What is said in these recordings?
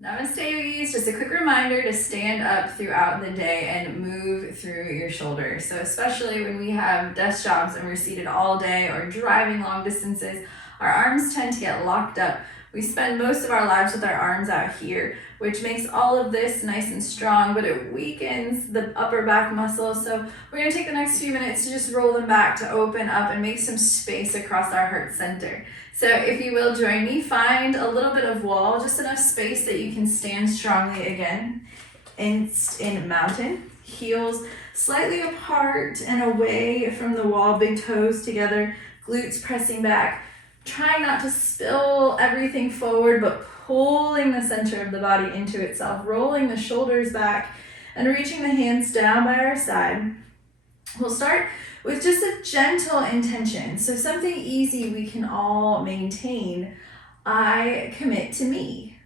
Namaste yogis, just a quick reminder to stand up throughout the day and move through your shoulders. So especially when we have desk jobs and we're seated all day or driving long distances, our arms tend to get locked up. We spend most of our lives with our arms out here, which makes all of this nice and strong, but it weakens the upper back muscles. So we're gonna take the next few minutes to just roll them back to open up and make some space across our heart center. So if you will join me, find a little bit of wall, just enough space that you can stand strongly again. In mountain, heels slightly apart and away from the wall, big toes together, glutes pressing back. Trying not to spill everything forward, but pulling the center of the body into itself, rolling the shoulders back and reaching the hands down by our side. We'll start with just a gentle intention. So something easy we can all maintain. I commit to me.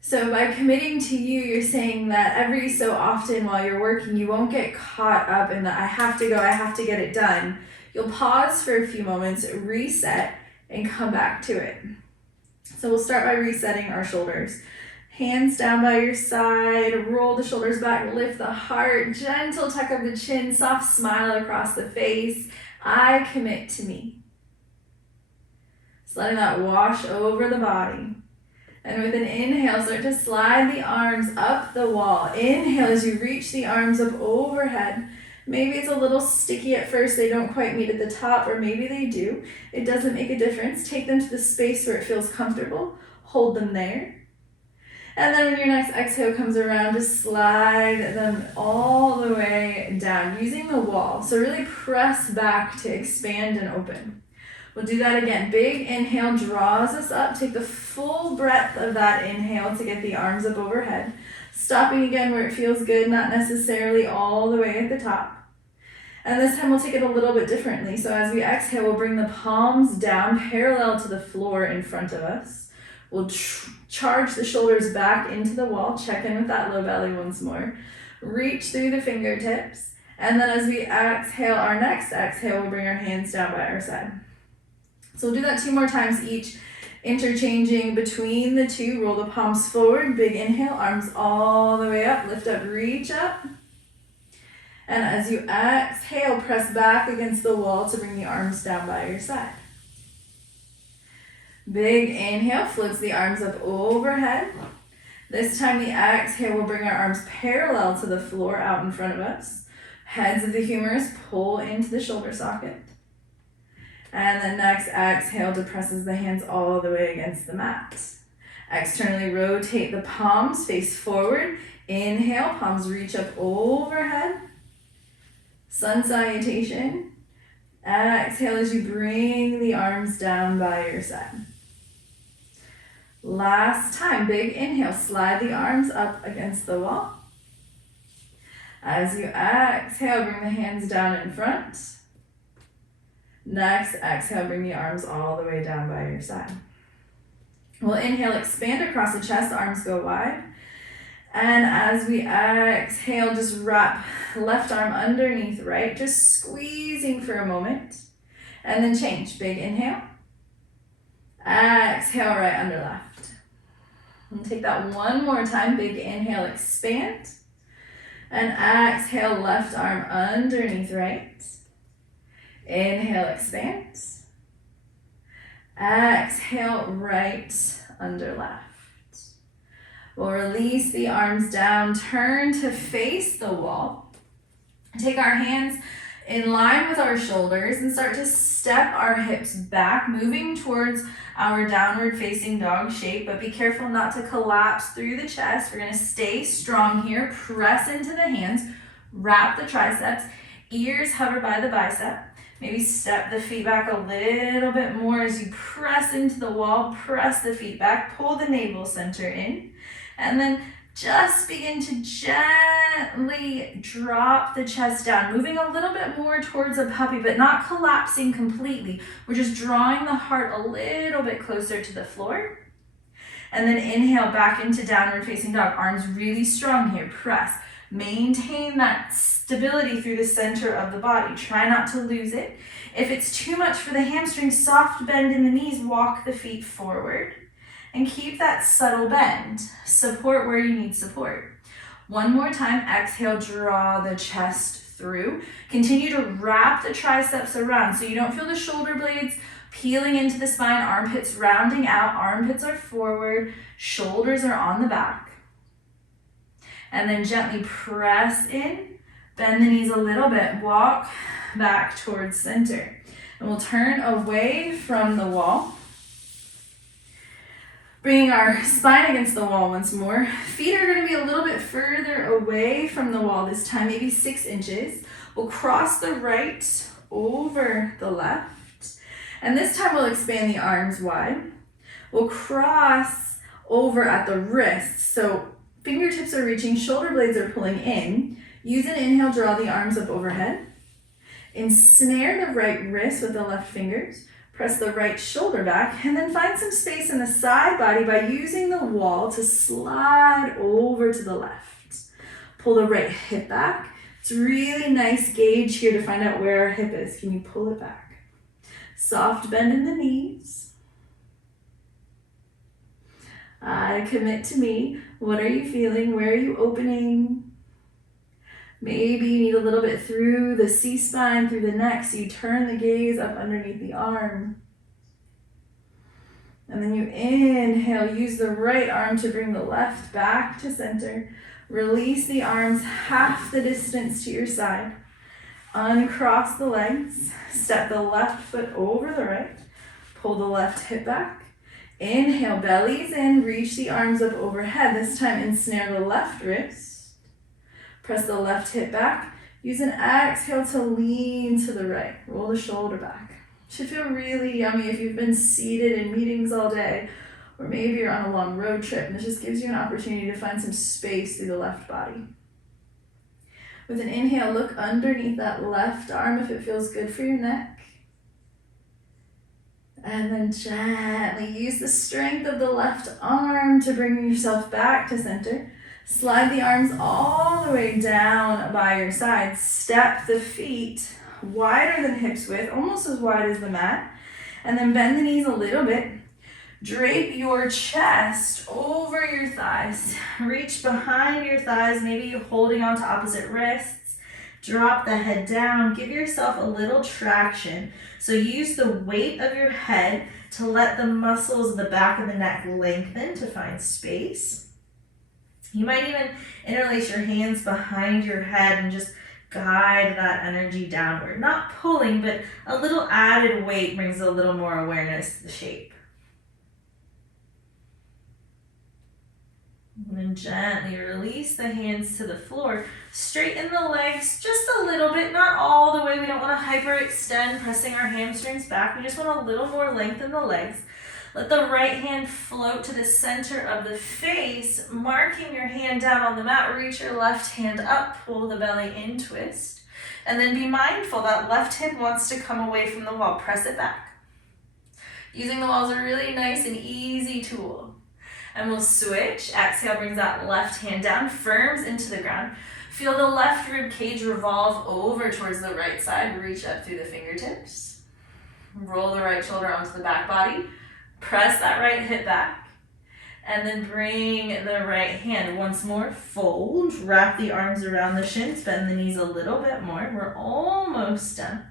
So by committing to you, you're saying that every so often while you're working, you won't get caught up in the I have to go, I have to get it done. You'll pause for a few moments, reset, and come back to it. So we'll start by resetting our shoulders. Hands down by your side, roll the shoulders back, lift the heart, gentle tuck of the chin, soft smile across the face. I commit to me. Just letting that wash over the body. And with an inhale, start to slide the arms up the wall. Inhale as you reach the arms up overhead. Maybe it's a little sticky at first, they don't quite meet at the top, or maybe they do. It doesn't make a difference. Take them to the space where it feels comfortable. Hold them there. And then when your next exhale comes around, just slide them all the way down using the wall. So really press back to expand and open. We'll do that again. Big inhale draws us up. Take the full breadth of that inhale to get the arms up overhead. Stopping again where it feels good, not necessarily all the way at the top. And this time we'll take it a little bit differently. So as we exhale, we'll bring the palms down parallel to the floor in front of us. We'll charge the shoulders back into the wall. Check in with that low belly once more. Reach through the fingertips. And then as we exhale, our next exhale, we'll bring our hands down by our side. So we'll do that 2 more times each, interchanging between the two. Roll the palms forward, big inhale, arms all the way up, lift up, reach up. And as you exhale, press back against the wall to bring the arms down by your side. Big inhale, floats the arms up overhead. This time the exhale will bring our arms parallel to the floor out in front of us. Heads of the humerus pull into the shoulder socket. And the next exhale depresses the hands all the way against the mat. Externally rotate the palms, face forward. Inhale, palms reach up overhead. Sun salutation. Exhale as you bring the arms down by your side. Last time, big inhale, slide the arms up against the wall. As you exhale, bring the hands down in front. Next, exhale, bring the arms all the way down by your side. We'll inhale, expand across the chest, arms go wide. And as we exhale, just wrap left arm underneath right, just squeezing for a moment. And then change, big inhale. Exhale, right under left. And take that one more time, big inhale, expand. And exhale, left arm underneath right. Inhale, expand. Exhale, right under left. We'll release the arms down, turn to face the wall. Take our hands in line with our shoulders and start to step our hips back, moving towards our downward facing dog shape, but be careful not to collapse through the chest. We're gonna stay strong here, press into the hands, wrap the triceps, ears hover by the bicep. Maybe step the feet back a little bit more as you press into the wall, press the feet back, pull the navel center in, and then just begin to gently drop the chest down, moving a little bit more towards a puppy, but not collapsing completely. We're just drawing the heart a little bit closer to the floor. And then inhale back into downward facing dog. Arms really strong here, press. Maintain that stability through the center of the body. Try not to lose it. If it's too much for the hamstrings, soft bend in the knees, walk the feet forward. and keep that subtle bend. Support where you need support. One more time, exhale, draw the chest through. Continue to wrap the triceps around so you don't feel the shoulder blades peeling into the spine, armpits rounding out, armpits are forward, shoulders are on the back. And then gently press in, bend the knees a little bit, walk back towards center. And we'll turn away from the wall. Bringing our spine against the wall once more. Feet are going to be a little bit further away from the wall this time, maybe 6 inches. We'll cross the right over the left. And this time we'll expand the arms wide. We'll cross over at the wrists. So fingertips are reaching, shoulder blades are pulling in. Use an inhale, draw the arms up overhead. Ensnare the right wrist with the left fingers. Press the right shoulder back, and then find some space in the side body by using the wall to slide over to the left. Pull the right hip back. It's a really nice gauge here to find out where our hip is. Can you pull it back? Soft bend in the knees. I commit to me. What are you feeling? Where are you opening? Maybe you need a little bit through the C-spine, through the neck, so you turn the gaze up underneath the arm. And then you inhale, use the right arm to bring the left back to center. Release the arms half the distance to your side. Uncross the legs, step the left foot over the right. Pull the left hip back. Inhale, bellies in, reach the arms up overhead. This time ensnare the left wrist. Press the left hip back. Use an exhale to lean to the right. Roll the shoulder back. Should feel really yummy if you've been seated in meetings all day, or maybe you're on a long road trip and this just gives you an opportunity to find some space through the left body. With an inhale, look underneath that left arm if it feels good for your neck. And then gently use the strength of the left arm to bring yourself back to center. Slide the arms all the way down by your sides. Step the feet wider than hips width, almost as wide as the mat. And then bend the knees a little bit. Drape your chest over your thighs. Reach behind your thighs, maybe you're holding on to opposite wrists. Drop the head down. Give yourself a little traction. So use the weight of your head to let the muscles of the back of the neck lengthen to find space. You might even interlace your hands behind your head and just guide that energy downward. Not pulling, but a little added weight brings a little more awareness to the shape. And then gently release the hands to the floor. Straighten the legs just a little bit, not all the way. We don't want to hyperextend, pressing our hamstrings back. We just want a little more length in the legs. Let the right hand float to the center of the face, marking your hand down on the mat. Reach your left hand up, pull the belly in, twist. And then be mindful that left hip wants to come away from the wall. Press it back. Using the wall is a really nice and easy tool. And we'll switch. Exhale brings that left hand down, firms into the ground. Feel the left rib cage revolve over towards the right side. Reach up through the fingertips. Roll the right shoulder onto the back body. Press that right hip back, and then bring the right hand once more, fold, wrap the arms around the shins, bend the knees a little bit more. We're almost done.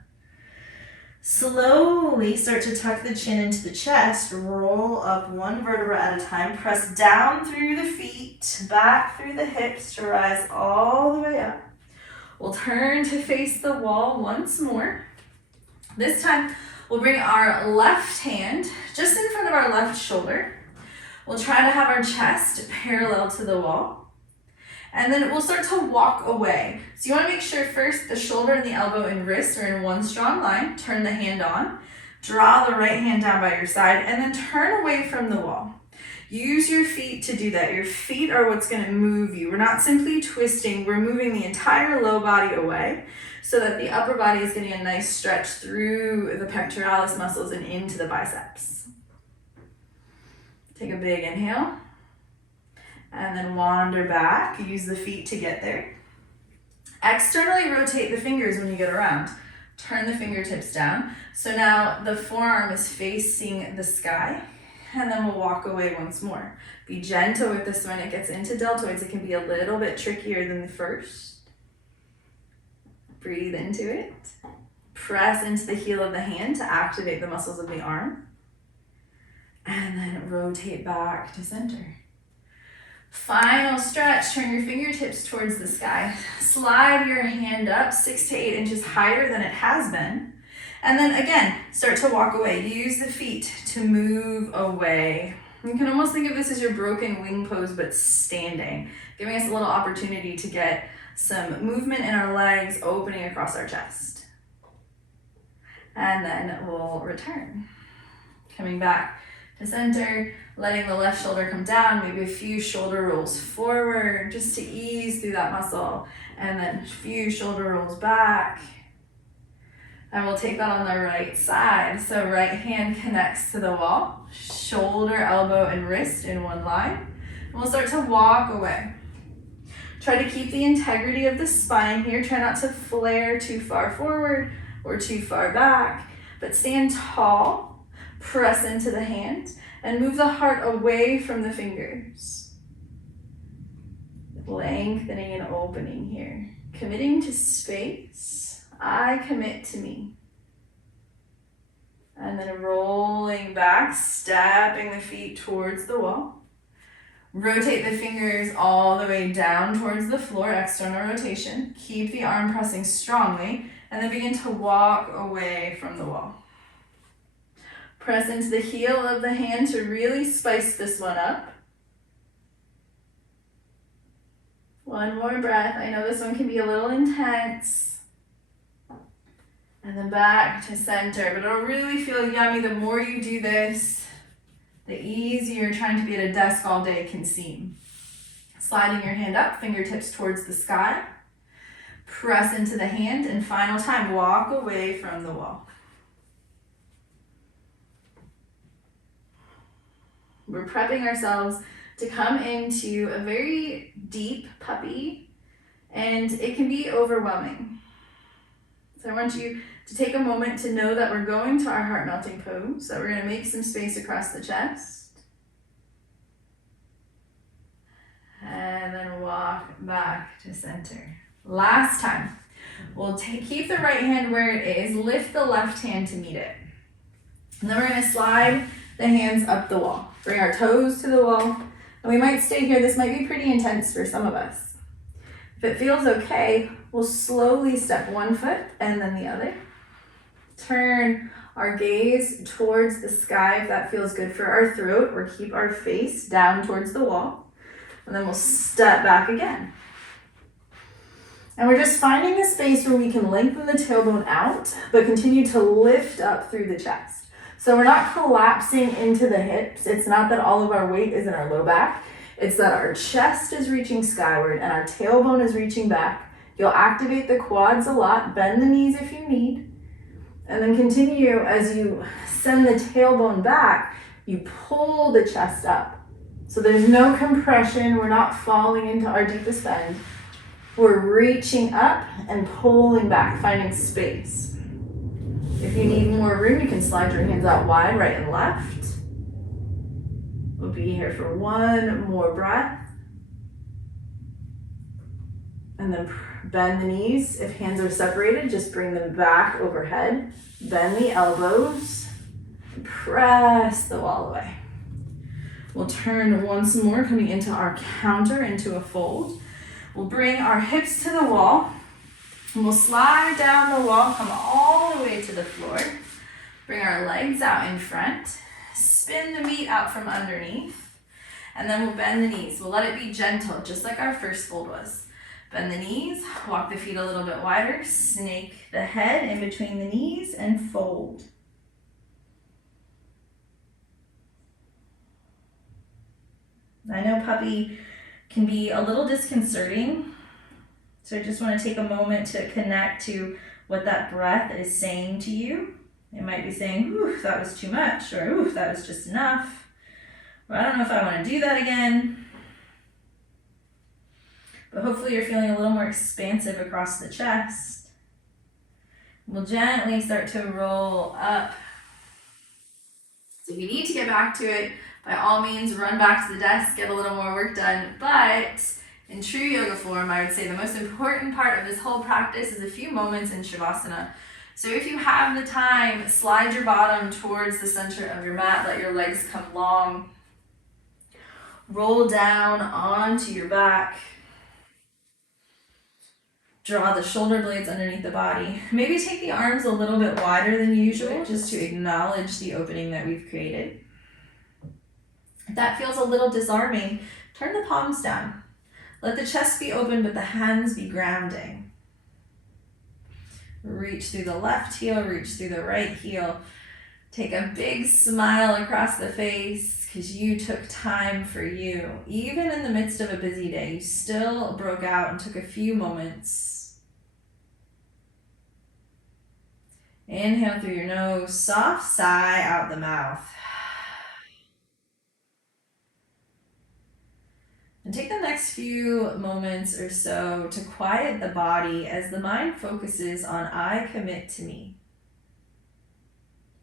Slowly start to tuck the chin into the chest, roll up one vertebra at a time, press down through the feet, back through the hips to rise all the way up. We'll turn to face the wall once more. This time, we'll bring our left hand just in front of our left shoulder. We'll try to have our chest parallel to the wall. And then we'll start to walk away. So you want to make sure first the shoulder and the elbow and wrist are in one strong line. Turn the hand on. Draw the right hand down by your side and then turn away from the wall. Use your feet to do that. Your feet are what's going to move you. We're not simply twisting. We're moving the entire low body away, so that the upper body is getting a nice stretch through the pectoralis muscles and into the biceps. Take a big inhale, and then wander back. Use the feet to get there. Externally rotate the fingers when you get around. Turn the fingertips down. So now the forearm is facing the sky. and then we'll walk away once more. Be gentle with this one. It gets into deltoids. It can be a little bit trickier than the first. Breathe into it. Press into the heel of the hand to activate the muscles of the arm. And then rotate back to center. Final stretch, turn your fingertips towards the sky. Slide your hand up 6 to 8 inches higher than it has been. And then again, start to walk away. Use the feet to move away. You can almost think of this as your broken wing pose, but standing, giving us a little opportunity to get some movement in our legs, opening across our chest. And then we'll return. Coming back to center, letting the left shoulder come down, maybe a few shoulder rolls forward, just to ease through that muscle. And then a few shoulder rolls back. And we'll take that on the right side. So right hand connects to the wall, shoulder, elbow, and wrist in one line. And we'll start to walk away. Try to keep the integrity of the spine here. Try not to flare too far forward or too far back, but stand tall, press into the hand, and move the heart away from the fingers. Lengthening and opening here. Committing to space. I commit to me. And then rolling back, stepping the feet towards the wall. Rotate the fingers all the way down towards the floor, external rotation. Keep the arm pressing strongly, and then begin to walk away from the wall. Press into the heel of the hand to really spice this one up. One more breath. I know this one can be a little intense. And then back to center, but it'll really feel yummy the more you do this, the easier trying to be at a desk all day can seem. Sliding your hand up, fingertips towards the sky. Press into the hand, and final time, walk away from the wall. We're prepping ourselves to come into a very deep puppy, and it can be overwhelming. So I want you to take a moment to know that we're going to our heart melting pose, that we're going to make some space across the chest. And then walk back to center. Last time, we'll keep the right hand where it is, lift the left hand to meet it. And then we're going to slide the hands up the wall. Bring our toes to the wall. And we might stay here. This might be pretty intense for some of us. If it feels okay, we'll slowly step one foot and then the other. Turn our gaze towards the sky if that feels good for our throat, or keep our face down towards the wall. And then we'll step back again. And we're just finding the space where we can lengthen the tailbone out, but continue to lift up through the chest. So we're not collapsing into the hips. It's not that all of our weight is in our low back. It's that our chest is reaching skyward and our tailbone is reaching back. You'll activate the quads a lot. Bend the knees if you need. And then continue as you send the tailbone back, you pull the chest up. So there's no compression. We're not falling into our deepest bend. We're reaching up and pulling back, finding space. If you need more room, you can slide your hands out wide, right and left. We'll be here for one more breath. And then bend the knees. If hands are separated, just bring them back overhead. Bend the elbows. Press the wall away. We'll turn once more, coming into our counter, into a fold. We'll bring our hips to the wall. And we'll slide down the wall, come all the way to the floor. Bring our legs out in front. Spin the meat out from underneath. And then we'll bend the knees. We'll let it be gentle, just like our first fold was. Bend the knees, walk the feet a little bit wider, snake the head in between the knees, and fold. I know puppy can be a little disconcerting, so I just want to take a moment to connect to what that breath is saying to you. It might be saying, ooh, that was too much, or ooh, that was just enough, or I don't know if I want to do that again. But hopefully you're feeling a little more expansive across the chest. We'll gently start to roll up So if you need to get back to it, by all means, run back to the desk, get a little more work done. But in true yoga form, I would say the most important part of this whole practice is a few moments in Shavasana. So if you have the time, slide your bottom towards the center of your mat, let your legs come long. Roll down onto your back. Draw the shoulder blades underneath the body. Maybe take the arms a little bit wider than usual, just to acknowledge the opening that we've created. If that feels a little disarming, turn the palms down. Let the chest be open, but the hands be grounding. Reach through the left heel, reach through the right heel. Take a big smile across the face because you took time for you. Even in the midst of a busy day, you still broke out and took a few moments. Inhale through your nose, soft sigh out the mouth. And take the next few moments or so to quiet the body as the mind focuses on I commit to me.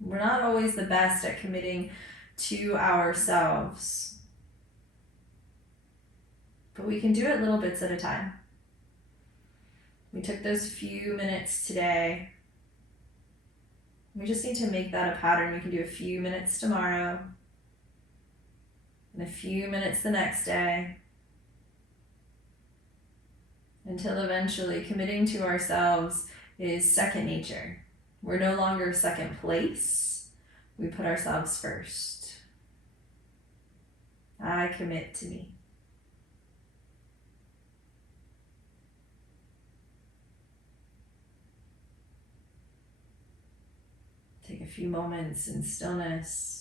We're not always the best at committing to ourselves, but we can do it little bits at a time. We took those few minutes today. We just need to make that a pattern. We can do a few minutes tomorrow and a few minutes the next day, until eventually committing to ourselves is second nature. We're no longer second place. We put ourselves first. I commit to me. Take a few moments in stillness.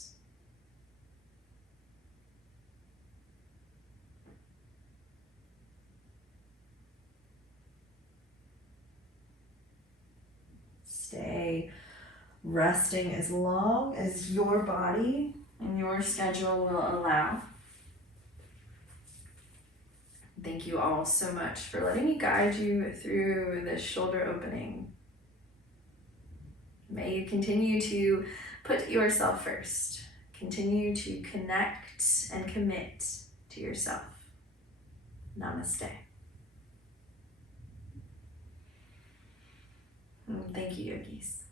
Stay resting as long as your body and your schedule will allow. Thank you all so much for letting me guide you through this shoulder opening. May you continue to put yourself first. Continue to connect and commit to yourself. Namaste. Thank you, yogis.